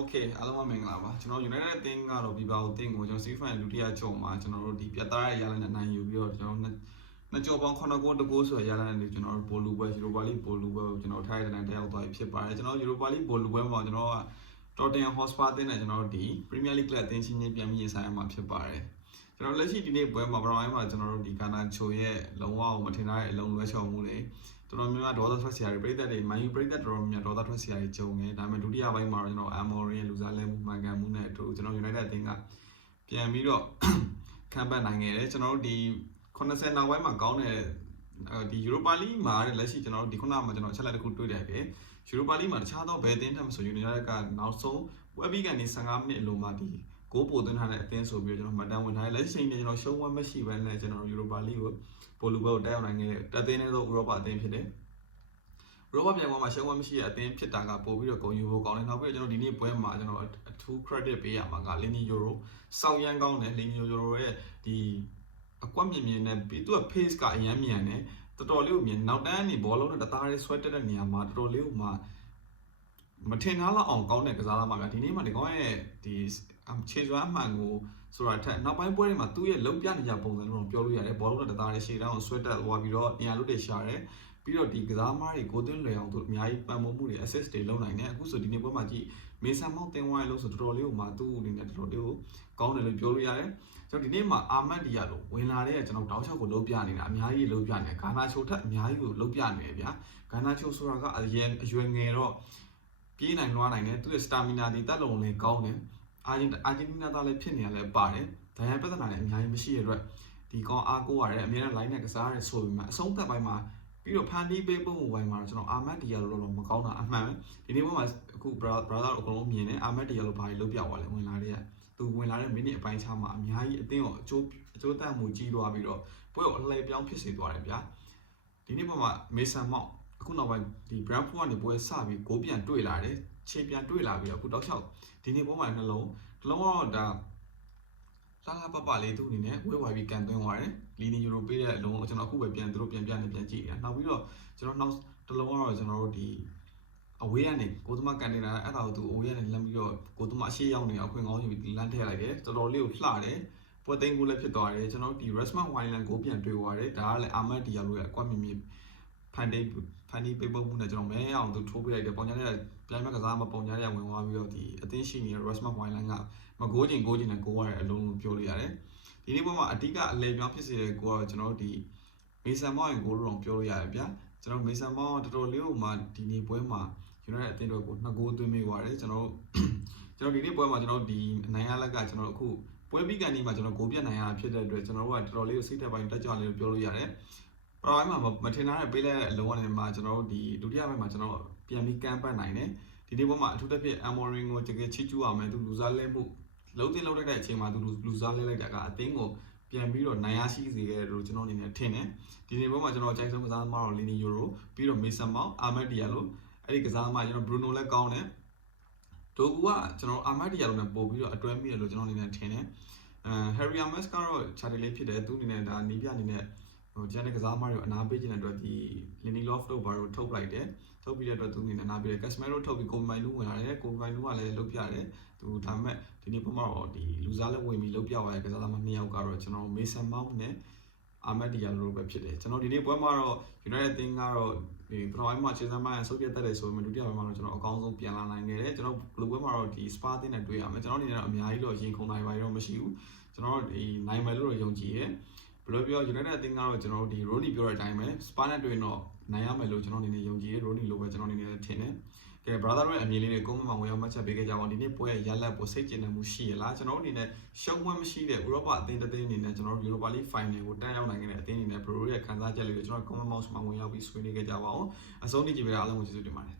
Okay အားလုံးပဲမင်္ဂလာပါကျွန်တော် United အသင်းကတော့ Viva ကိုအသင်းကိုကျွန်တော် Season လူတစ်ယောက်ချုံမှာကျွန်တော်တို့ဒီပြတ်သားရဲ့ရလနဲ့နိုင်ယူပြီးတော့ကျွန်တော်တို့နှစ်ကြော်ပေါင်း9ဂိုးတကိုးဆိုရရလနဲ့ကျွန်တော်တို့ပိုလူပွဲ Europa League ပိုလူပွဲကိုကျွန်တော်ထားရတဲ့တယောက်သွားပြီဖြစ်ပါတယ်ကျွန်တော် Europa League ပိုလူပွဲမှာကျွန်တော်က Tottenham Hotspur အသင်းနဲ့ကျွန်တော်တို့ဒီ Premier League အသင်းချင်းချင်းပြန်ပြီးရင်ဆိုင်ရမှာဖြစ်ပါတယ်ကျွန်တော်လက်ရှိဒီနေ့ပွဲမှာ Brown မှာကျွန်တော်တို့ဒီကာနာချိုရဲ့လုံးဝမထင်ထားတဲ့အလုံးလွဲချော်မှုတွေ တော်တော်များများဒေါသထွက်စရာတွေပြည်သက်တွေမန်ယူပြည်သက်တော်တော်များများဒေါသထွက်စရာတွေကြုံနေဒါပေမဲ့ဒုတိယပိုင်းမှာတော့ကျွန်တော် Amorim ရဲ့လူစားလဲမှုမှန်ကန်မှုနဲ့အတူကျွန်တော် United အသင်းကပြန်ပြီးတော့ခံပတ်နိုင်ခဲ့တယ်ကျွန်တော်တို့ဒီ80နောက်ပိုင်းမှာကောင်းတဲ့ဒီ Europa League မှာလက်ရှိကျွန်တော်တို့ဒီခုနကမှကျွန်တော်ချက်လက်တစ်ခုတွေ့တယ်ပဲ Europa League မှာတခြားသောဘယ်အသင်းထက်မဆို United ကနောက်ဆုံးပွဲပြီးကနေ15မိနစ်အလိုမှာဒီ ကိုပိုသွင်းထားတဲ့အသင်းဆိုပြီးတော့ကျွန်တော်မှတ်တမ်းဝင်ထားတယ်လက်ရှိချိန်နဲ့ကျွန်တော်ရှုံးဝဲမရှိဘဲနဲ့ကျွန်တော် Europa League ကိုပိုလူဘဲကိုတက်ရောက်နိုင်ခဲ့တဲ့တသင်းနဲ့သောဥရောပအသင်းဖြစ်တယ်ဥရောပပြိုင်ပွဲမှာရှုံးဝဲမရှိတဲ့အသင်းဖြစ်တာကပို့ပြီးတော့ဂုဏ်ယူဖို့ကောင်းတယ်နောက်ပြီးတော့ကျွန်တော်ဒီနေ့ပွဲမှာကျွန်တော်အထူး credit ပေးရမှာက Lini Euro စောက်ရမ်းကောင်းတယ် Lini Euro ရဲ့ဒီအကွက်မြင်မြင်နဲ့ပြီးသူက pace ကအရမ်းမြန်တယ်တော်တော်လေးကိုမြင်နောက်တန်းကနေဘောလုံးနဲ့တသားလေးဆွဲတက်တဲ့နေရာမှာတော်တော်လေးကိုမှမထင်ထားလောက်အောင်ကောင်းတဲ့ကစားသမားကဒီနေ့မှဒီကောင်ရဲ့ဒီ ခြေစွမ်းအမှန်ကိုဆိုတာထက်နောက်ပိုင်းပွဲတွေမှာသူ့ရဲ့လုံပြနေကြပုံစံလို့ပြောလို့ရတယ်ဘောလုံးနဲ့တသားလေးရှေ့တန်းကိုဆွဲတက်သွားပြီးတော့နေရာလွတ်တွေရှာတယ်ပြီးတော့ဒီကစားမားတွေကိုသွင်းလွယ်အောင်သူအများကြီးပံ့ပိုးမှုတွေ assist တွေလုပ်နိုင်တယ်အခုဆိုဒီနေ့ပွဲမှာကြည့်မေဆန်မောက်တင်ဝိုင်းလို့ဆိုတော်တော်လေးကိုမှသူ့အနေနဲ့တော်တော်လေးကိုကောင်းတယ်လို့ပြောလို့ရတယ်ကျွန်တော်ဒီနေ့မှာအာမတ်ဒီယာလို့ဝင်လာတဲ့ကျွန်တော်တောင်းချောက်ကိုလုံးပြနေတာအများကြီးလုံးပြနေဂါနာချိုထက်အများကြီးကိုလုံးပြနေတယ်ဗျာဂါနာချိုဆိုတာကအရင်အရွယ်ငယ်တော့ပြေးနိုင်လွှားနိုင်တယ်သူ့ရဲ့ stamina ဒီတက်လုံလေးကောင်းတယ် အာဂျင်အာဂျင်တီးနားသားလည်းဖြစ်နေရလဲပါတယ်ဒါရန်ပြဿနာလည်းအများကြီးမရှိရတဲ့အတွက်ဒီကောင်အားကိုးရတယ်အများနဲ့ line နဲ့ကစားရဲဆိုပြီးမှအဆုံးသက်ပိုင်းမှာပြီးတော့ဖန်တီးပေးပုံဝိုင်းမှာကျွန်တော်အာမတ်ဒီယာလိုတော့မကောင်းတာအမှန်ဒီနေ့ဘက်မှာအခု brother အကုန်လုံးမြင်တယ်အာမတ်ဒီယာလိုဘာလို့ပြသွားလဲဝင်လာတဲ့သူဝင်လာတဲ့မိနစ်အပိုင်းခြားမှာအများကြီးအသင်းကိုအကျိုးအကျိုးတက်မှုကြီးသွားပြီးတော့ပွဲကိုအလှည့်ပြောင်းဖြစ်စေသွားတယ်ဗျာဒီနေ့ဘက်မှာမေဆန်မောက် အခုနောက်ပိုင်းဒီ Brentford ကနေပွဲစပြီးဂိုးပြန်တွေ့လာတယ်ခြေပြန်တွေ့လာပြီးတော့အခုတောက်လျှောက်ဒီနေ့ပွဲမှာနှလုံးနှလုံးတော့ဒါလာလာပပလေးသူ့အနေနဲ့ဝဲဝိုင်ပြီးကန်သွင်းသွားတယ်လီနီယူရိုပေးတဲ့အလုံးကျွန်တော်အခုပဲပြန်သူတို့ပြန်ပြန်နေပြန်ကြည့်နေတာနောက်ပြီးတော့ကျွန်တော်နောက်တစ်လုံးကတော့ကျွန်တော်တို့ဒီအဝေးကနေကိုသမကန်တင်လာအဲ့ဒါကိုသူအဝေးကနေလမ်းပြီးတော့ကိုသမအရှိရောက်နေတာအခွင့်ကောင်းယူပြီးလမ်းထည့်လိုက်တယ်တော်တော်လေးကိုလှတယ်ပွဲသိမ်းကိုလည်းဖြစ်သွားတယ်ကျွန်တော်ဒီ Resman Wineland ကိုပြန်တွေ့သွားတယ်ဒါကလည်း Ahmad Diallo ရဲ့အကွက်မြင်မြင် ဖန်တီးဖန်တီးပေးပုံမှုနဲ့ကျွန်တော်မဲအောင်သူထိုးပြလိုက်တယ်ပုံညာနဲ့ပြိုင်မဲ့ကစားမပုံညာနဲ့ဝင်သွားပြီးတော့ဒီအသင်းရှိနေတဲ့ Resman Wineland ကမကိုးချင်ကိုးချင်နဲ့ကိုးရတဲ့အလုံးလို့ပြောလို့ရတယ်ဒီနေ့ပေါ်မှာအဓိကအလဲပြောင်းဖြစ်စေတဲ့ကိုကတော့ကျွန်တော်တို့ဒီမေဆန်မောင်ရဲ့ကိုလို့တော့ပြောလို့ရတယ်ဗျာကျွန်တော်မေဆန်မောင်တော်တော်လေးကိုမှဒီနေ့ပွဲမှာ United အသင်းတော်ကိုနှစ်ဂိုးသွင်းမိသွားတယ်ကျွန်တော်ကျွန်တော်ဒီနေ့ပွဲမှာကျွန်တော်ဒီနိုင်ရလက်ကကျွန်တော်အခုပွဲပြီးကန်ဒီမှာကျွန်တော်ဂိုးပြတ်နိုင်ရဖြစ်တဲ့အတွက်ကျွန်တော်တို့ကတော်တော်လေးကိုစိတ်သက်ပိုင်းတက်ကြွလေးလို့ပြောလို့ရတယ် ပရိုင်းမှာမထင်ထားတဲ့ပေးလိုက်တဲ့အလုံးဝနဲ့မှာကျွန်တော်တို့ဒီဒုတိယပိုင်းမှာကျွန်တော်ပြန်ပြီးကမ်းပတ်နိုင်တယ်ဒီနေ့ပွဲမှာအထူးသဖြင့် Amorim ကိုတကယ်ချစ်ကျူးအောင်မယ်သူလူစားလဲမှုလုံးတင်လုံးလိုက်တဲ့အချိန်မှာသူလူစားလဲလိုက်တာကအသင်းကိုပြန်ပြီးတော့နိုင်ရရှိစေခဲ့တယ်လို့ကျွန်တော်အနေနဲ့ထင်တယ်ဒီနေ့ပွဲမှာကျွန်တော်အကြိုက်ဆုံးကစားသမားတော့ Lini Euro ပြီးတော့ Mason Mount Ahmed Diallo အဲ့ဒီကစားသမားကျွန်တော် Bruno လည်းကောင်းတယ်ဒိုကူကကျွန်တော် Ahmed Diallo နဲ့ပို့ပြီးတော့အတွဲမိတယ်လို့ကျွန်တော်အနေနဲ့ထင်တယ်အဲ Harry Ames ကတော့ charity လေးဖြစ်တယ်သူအနေနဲ့ဒါနီးပြအနေနဲ့ ဟိုကျန်တဲ့ကစားသမားတွေကိုအနာပေးခြင်းတဲ့အတွက်ဒီ Lenny Loft တို့ဘာလို့ထုတ်လိုက်တယ်ထုတ်ပြီးတဲ့အတွက်သူအနေနဲ့နားပေးတယ် Casemiro ထုတ်ပြီး Combine လူဝင်လာတယ် Combine လူကလည်းလုတ်ပြတယ်သူဒါပေမဲ့ဒီနေ့ပုံမှာတော့ဒီလူစားလည်းဝင်ပြီးလုတ်ပြသွားတဲ့ကစားသမားနှစ်ယောက်ကတော့ကျွန်တော် Mason Mount နဲ့ Ahmed Diallo ပဲဖြစ်တယ်ကျွန်တော်ဒီနေ့ပွဲမှာတော့ United အသင်းကတော့ဒီပထမပိုင်းမှာခြေစမ်းပိုင်းဆုပ်ပြတ်တက်တယ်ဆိုပေမဲ့ဒုတိယပိုင်းမှာတော့ကျွန်တော်အကောင်းဆုံးပြန်လာနိုင်ခဲ့တယ်ကျွန်တော်ဘလူးပွဲမှာတော့ဒီ Spa အသင်းနဲ့တွေ့ရမယ်ကျွန်တော်အနေနဲ့တော့အများကြီးတော့ရင်ခုန်နိုင်ပါတော့မရှိဘူးကျွန်တော်ဒီနိုင်မယ်လို့တော့ယုံကြည်ရဲ့ ဘယ်လိုပြော United အသင်းကတော့ကျွန်တော်တို့ဒီ Rooney ပြောတဲ့အတိုင်းပဲ Spa နဲ့တွေ့ရင်တော့နိုင်ရမယ်လို့ကျွန်တော်အနေနဲ့ယုံကြည်ရဲ့ Rooney လိုပဲကျွန်တော်အနေနဲ့ထင်တယ်ကဲ brother တို့ရဲ့အမြင်လေးတွေ comment မှာဝင်ရောက်မှတ်ချက်ပေးခဲ့ကြပါဦးဒီနေ့ပွဲရဲ့ရလဒ်ကိုစိတ်ကျဉ်နေမှုရှိရလားကျွန်တော်တို့အနေနဲ့ရှုံးပွဲမရှိတဲ့ဥရောပအသင်းတစ်သင်းအနေနဲ့ကျွန်တော်တို့ Europa League Final ကိုတက်ရောက်နိုင်ခဲ့တဲ့အသင်းအနေနဲ့ Bro ရဲ့ခံစားချက်လေးကိုကျွန်တော် comment box မှာဝင်ရောက်ပြီးဆွေးနွေးခဲ့ကြပါဦးအဆုံးထိကြည့်ပေးတာအားလုံးကိုကျေးဇူးတင်ပါတယ်